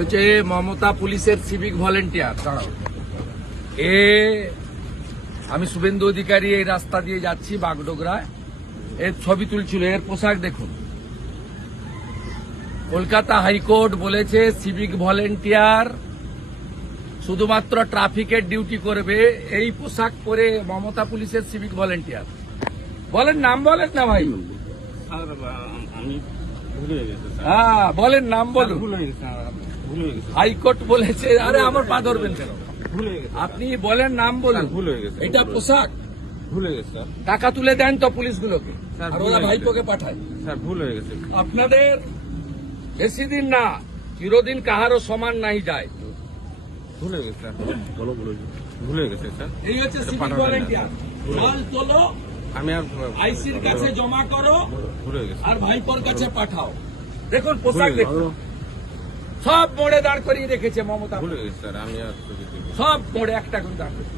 হচ্ছে মমতা পুলিশের civic volunteer. আমি শুভেন্দু অধিকারী এই রাস্তা দিয়ে যাচ্ছি বাগডোগরায়, এর ছবি তুলছিল। এর পোশাক দেখুন। কলকাতা হাইকোর্ট বলেছে সিভিক ভলেন্টিয়ার শুধুমাত্র ট্রাফিকের ডিউটি করবে। এই পোশাক পরে মমতা পুলিশের সিভিক ভলেন্টিয়ার। বলেন নাম, বলেন না ভাই। আমি ভুলে গেছি স্যার। হ্যাঁ বলেন নাম বলুন। ভুলে গেছি স্যার, ভুলে গেছি। হাইকোর্ট বলেছে। আরে আমার পা ধরবেন কেন? ভুলে গেছি। আপনি বলেন নাম বলুন। ভুলে গেছে। এটা পোশাক। ভুলে গেছে স্যার। টাকা তুলে দেন তো পুলিশগুলোকে, স্যার, আর ভুলে ওরা গেছে। ভাইপোকে পাঠায়। স্যার ভুল হয়ে গেছে। আপনাদের বেশি দিন না, চিরদিন কাহারও সমান নাই যায়। ভুলে গেছে স্যার। ভুলে গেছে স্যার। এই হচ্ছে সিভিক পাঠাবেন না। ভলেন্টিয়ার। জল তোলো, আমি আর আইসির কাছে জমা করো, ভুলে গেছি। আর ভাইপোর কাছে পাঠাও। দেখুন পোশাক দেখুন, সব মোড়ে দাঁড় করিয়ে রেখেছে মমতা। ভুলে গেছি স্যার। আমি আর সব মোড়ে একটা করে দাঁড় করিয়ে।